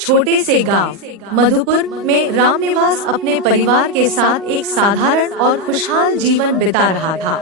छोटे से गांव मधुपुर में रामनिवास अपने परिवार के साथ एक साधारण और खुशहाल जीवन बिता रहा था।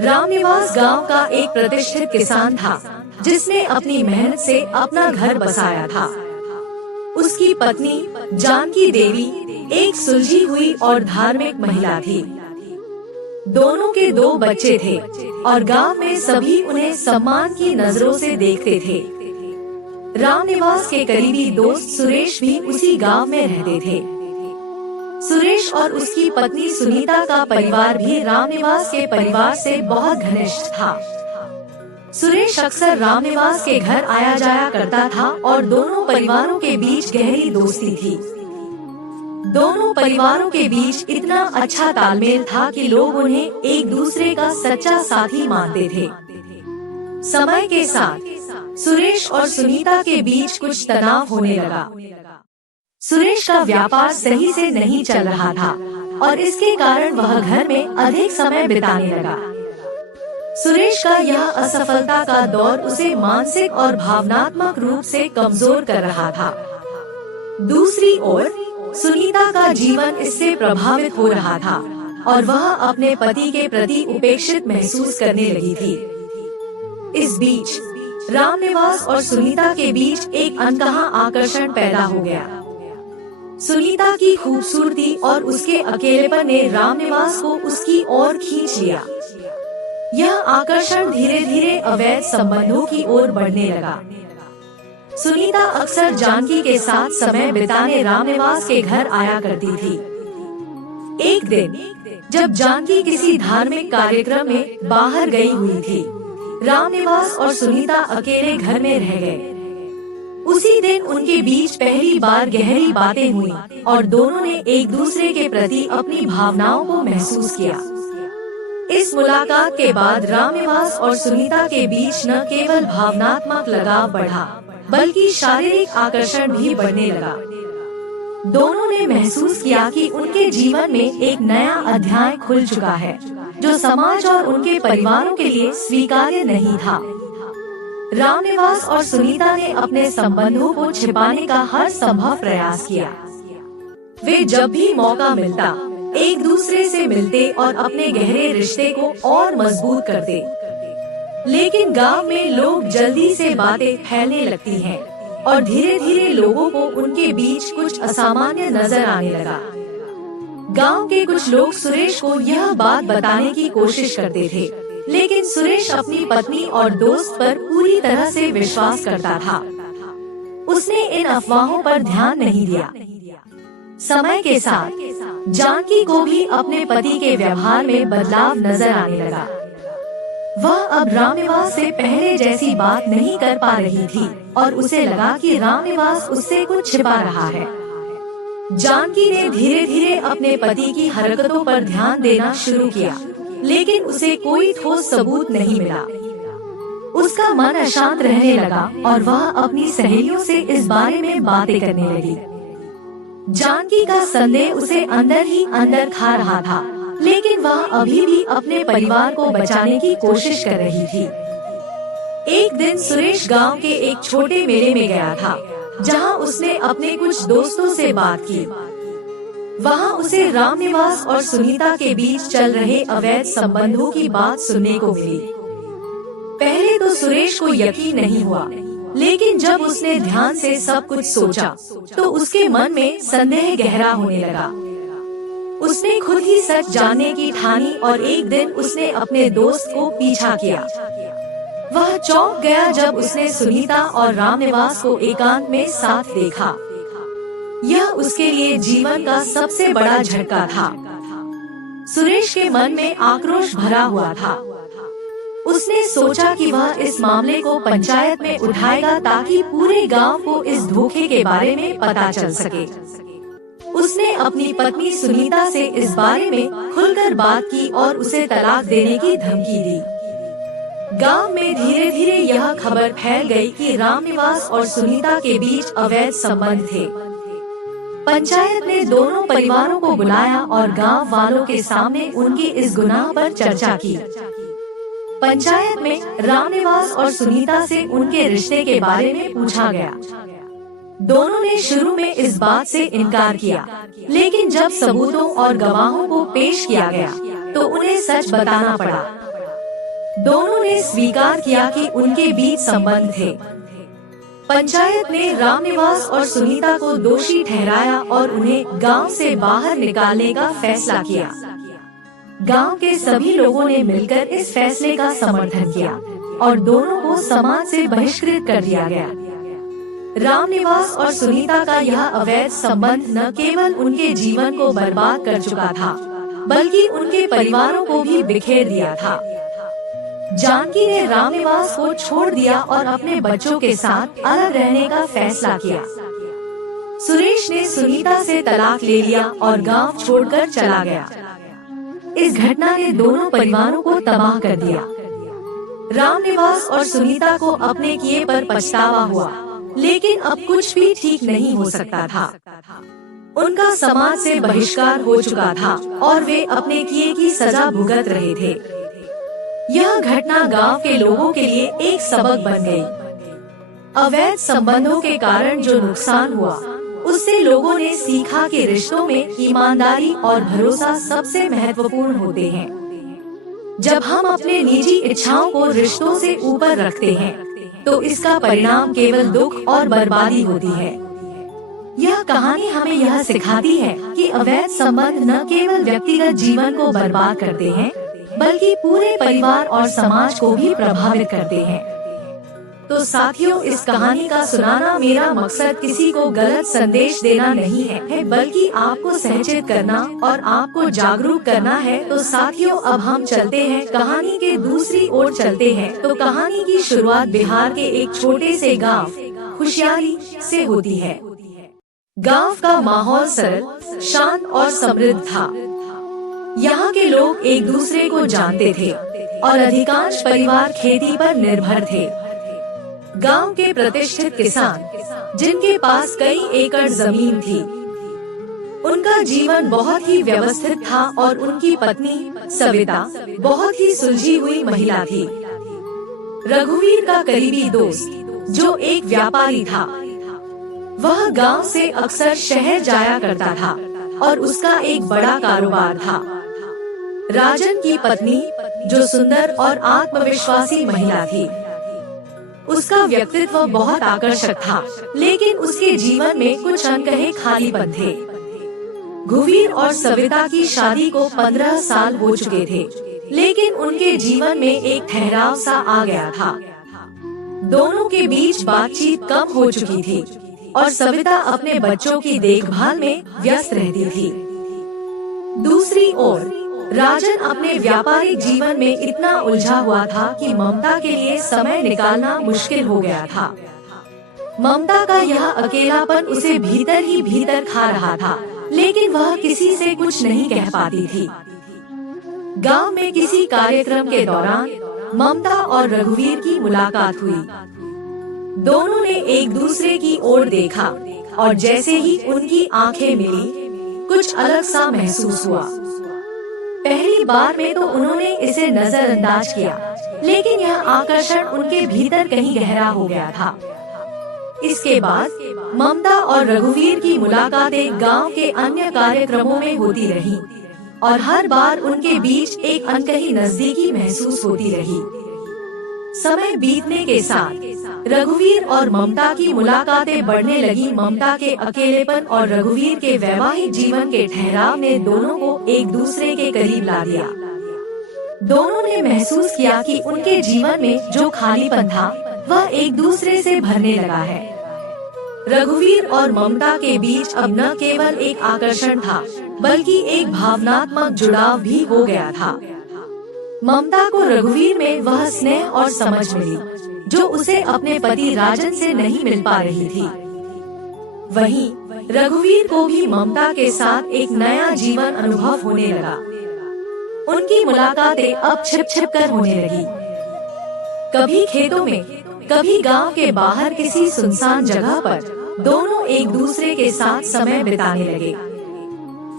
रामनिवास गांव का एक प्रतिष्ठित किसान था, जिसने अपनी मेहनत से अपना घर बसाया था। उसकी पत्नी जानकी देवी एक सुलझी हुई और धार्मिक महिला थी। दोनों के 2 बच्चे थे और गांव में सभी उन्हें सम्मान की नजरों से देखते थे। रामनिवास के करीबी दोस्त सुरेश भी उसी गांव में रहते थे। सुरेश और उसकी पत्नी सुनीता का परिवार भी रामनिवास के परिवार से बहुत घनिष्ठ था। सुरेश अक्सर रामनिवास के घर आया जाया करता था और दोनों परिवारों के बीच गहरी दोस्ती थी। दोनों परिवारों के बीच इतना अच्छा तालमेल था कि लोग उन्हें एक दूसरे का सच्चा साथी मानते थे। समय के साथ सुरेश और सुनीता के बीच कुछ तनाव होने लगा। सुरेश का व्यापार सही से नहीं चल रहा था और इसके कारण वह घर में अधिक समय बिताने लगा। सुरेश का यह असफलता का दौर उसे मानसिक और भावनात्मक रूप से कमजोर कर रहा था। दूसरी ओर सुनीता का जीवन इससे प्रभावित हो रहा था और वह अपने पति के प्रति उपेक्षित महसूस करने लगी थी। इस बीच रामनिवास और सुनीता के बीच एक अनकहा आकर्षण पैदा हो गया। सुनीता की खूबसूरती और उसके अकेलेपन ने रामनिवास को उसकी ओर खींच लिया। यह आकर्षण धीरे धीरे अवैध संबंधों की ओर बढ़ने लगा। सुनीता अक्सर जानकी के साथ समय बिताने रामनिवास के घर आया करती थी। एक दिन जब जानकी किसी धार्मिक कार्यक्रम में बाहर गई हुई थी, रामनिवास और सुनीता अकेले घर में रह गए। उसी दिन उनके बीच पहली बार गहरी बातें हुई और दोनों ने एक दूसरे के प्रति अपनी भावनाओं को महसूस किया। इस मुलाकात के बाद रामनिवास और सुनीता के बीच न केवल भावनात्मक लगाव बढ़ा, बल्कि शारीरिक आकर्षण भी बढ़ने लगा। दोनों ने महसूस किया कि उनके जीवन में एक नया अध्याय खुल चुका है, जो समाज और उनके परिवारों के लिए स्वीकार्य नहीं था। रामनिवास और सुनीता ने अपने संबंधों को छिपाने का हर संभव प्रयास किया। वे जब भी मौका मिलता एक दूसरे से मिलते और अपने गहरे रिश्ते को और मजबूत करते। लेकिन गांव में लोग जल्दी से बातें फैलने लगती हैं और धीरे धीरे लोगों को उनके बीच कुछ असामान्य नजर आने लगा। गांव के कुछ लोग सुरेश को यह बात बताने की कोशिश करते थे, लेकिन सुरेश अपनी पत्नी और दोस्त पर पूरी तरह से विश्वास करता था। उसने इन अफवाहों पर ध्यान नहीं दिया। समय के साथ जानकी को भी अपने पति के व्यवहार में बदलाव नजर आने लगा। वह अब रामनिवास से पहले जैसी बात नहीं कर पा रही थी और उसे लगा कि रामनिवास उससे कुछ छिपा रहा है। जानकी ने धीरे धीरे अपने पति की हरकतों पर ध्यान देना शुरू किया, लेकिन उसे कोई ठोस सबूत नहीं मिला। उसका मन अशांत रहने लगा और वह अपनी सहेलियों से इस बारे में बातें करने लगी। जानकी का संदेह उसे अंदर ही अंदर खा रहा था, लेकिन वह अभी भी अपने परिवार को बचाने की कोशिश कर रही थी। एक दिन सुरेश गांव के एक छोटे मेले में गया था, जहां उसने अपने कुछ दोस्तों से बात की। वहां उसे रामनिवास और सुनीता के बीच चल रहे अवैध संबंधों की बात सुनने को मिली। पहले तो सुरेश को यकीन नहीं हुआ, लेकिन जब उसने ध्यान से सब कुछ सोचा, तो उसके मन में संदेह गहरा होने लगा। उसने खुद ही सच जानने की ठानी और एक दिन उसने अपने दोस्त को पीछा किया। वह चौंक गया जब उसने सुनीता और रामनिवास को एकांत में साथ देखा। यह उसके लिए जीवन का सबसे बड़ा झटका था। सुरेश के मन में आक्रोश भरा हुआ था। उसने सोचा कि वह इस मामले को पंचायत में उठाएगा ताकि पूरे गांव को इस धोखे के बारे में पता चल सके। उसने अपनी पत्नी सुनीता से इस बारे में खुलकर बात की और उसे तलाक देने की धमकी दी। गांव में धीरे धीरे यह खबर फैल गई कि रामनिवास और सुनीता के बीच अवैध संबंध थे। पंचायत ने दोनों परिवारों को बुलाया और गांव वालों के सामने उनकी इस गुनाह पर चर्चा की। पंचायत में रामनिवास और सुनीता से उनके रिश्ते के बारे में पूछा गया। दोनों ने शुरू में इस बात से इनकार किया, लेकिन जब सबूतों और गवाहों को पेश किया गया तो उन्हें सच बताना पड़ा। दोनों ने स्वीकार किया कि उनके बीच संबंध थे। पंचायत ने रामनिवास और सुनीता को दोषी ठहराया और उन्हें गांव से बाहर निकालने का फैसला किया। गांव के सभी लोगों ने मिलकर इस फैसले का समर्थन किया और दोनों को समाज से बहिष्कृत कर दिया गया। रामनिवास और सुनीता का यह अवैध संबंध न केवल उनके जीवन को बर्बाद कर चुका था, बल्कि उनके परिवारों को भी बिखेर दिया था। जानकी ने रामनिवास को छोड़ दिया और अपने बच्चों के साथ अलग रहने का फैसला किया। सुरेश ने सुनीता से तलाक ले लिया और गांव छोड़कर चला गया। इस घटना ने दोनों परिवारों को तबाह कर दिया। रामनिवास और सुनीता को अपने किए पर पछतावा हुआ, लेकिन अब कुछ भी ठीक नहीं हो सकता था। उनका समाज से बहिष्कार हो चुका था और वे अपने किए की सजा भुगत रहे थे। यह घटना गांव के लोगों के लिए एक सबक बन गई। अवैध संबंधों के कारण जो नुकसान हुआ, उससे लोगों ने सीखा कि रिश्तों में ईमानदारी और भरोसा सबसे महत्वपूर्ण होते हैं। जब हम अपने निजी इच्छाओं को रिश्तों से ऊपर रखते हैं, तो इसका परिणाम केवल दुख और बर्बादी होती है। यह कहानी हमें यह सिखाती है कि अवैध संबंध न केवल व्यक्तिगत जीवन को बर्बाद करते हैं, बल्कि पूरे परिवार और समाज को भी प्रभावित करते हैं। तो साथियों, इस कहानी का सुनाना मेरा मकसद किसी को गलत संदेश देना नहीं है, बल्कि आपको सहचित करना और आपको जागरूक करना है। तो साथियों, अब हम चलते हैं कहानी के दूसरी ओर चलते हैं। तो कहानी की शुरुआत बिहार के एक छोटे से गांव खुशियारी से होती है। गांव का माहौल सरल, शांत और समृद्ध था। यहाँ के लोग एक दूसरे को जानते थे और अधिकांश परिवार खेती पर निर्भर थे। गांव के प्रतिष्ठित किसान, जिनके पास कई एकड़ जमीन थी, उनका जीवन बहुत ही व्यवस्थित था और उनकी पत्नी सविता बहुत ही सुलझी हुई महिला थी। रघुवीर का करीबी दोस्त, जो एक व्यापारी था, वह गांव से अक्सर शहर जाया करता था और उसका एक बड़ा कारोबार था। राजन की पत्नी, जो सुंदर और आत्मविश्वासी महिला थी, उसका व्यक्तित्व बहुत आकर्षक था, लेकिन उसके जीवन में कुछ अनकहे खालीपन थे। घुवीर और सविता की शादी को 15 साल हो चुके थे, लेकिन उनके जीवन में एक ठहराव सा आ गया था। दोनों के बीच बातचीत कम हो चुकी थी और सविता अपने बच्चों की देखभाल में व्यस्त रहती थी। दूसरी ओर राजन अपने व्यापारिक जीवन में इतना उलझा हुआ था कि ममता के लिए समय निकालना मुश्किल हो गया था। ममता का यह अकेलापन उसे भीतर ही भीतर खा रहा था, लेकिन वह किसी से कुछ नहीं कह पाती थी। गांव में किसी कार्यक्रम के दौरान ममता और रघुवीर की मुलाकात हुई। दोनों ने एक दूसरे की ओर देखा और जैसे ही उनकी आंखें मिली, कुछ अलग सा महसूस हुआ। पहली बार में तो उन्होंने इसे नजरअंदाज किया, लेकिन यह आकर्षण उनके भीतर कहीं गहरा हो गया था। इसके बाद ममता और रघुवीर की मुलाकातें गांव के अन्य कार्यक्रमों में होती रहीं और हर बार उनके बीच एक अनकही नजदीकी महसूस होती रही। समय बीतने के साथ रघुवीर और ममता की मुलाकातें बढ़ने लगी। ममता के अकेलेपन और रघुवीर के वैवाहिक जीवन के ठहराव ने दोनों को एक दूसरे के करीब ला दिया। दोनों ने महसूस किया कि उनके जीवन में जो खालीपन था, वह एक दूसरे से भरने लगा है। रघुवीर और ममता के बीच अब न केवल एक आकर्षण था, बल्कि एक भावनात्मक जुड़ाव भी हो गया था। ममता को रघुवीर में वह स्नेह और समझ मिली, जो उसे अपने पति राजन से नहीं मिल पा रही थी। वहीं रघुवीर को भी ममता के साथ एक नया जीवन अनुभव होने लगा। उनकी मुलाकातें अब छिप छिप कर होने लगी। कभी खेतों में, कभी गांव के बाहर किसी सुनसान जगह पर दोनों एक दूसरे के साथ समय बिताने लगे।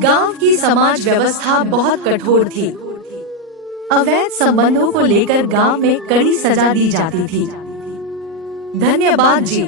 गांव की समाज व्यवस्था बहुत कठोर थी। अवैध संबंधों को लेकर गांव में कड़ी सजा दी जाती थी। धन्यवाद जी।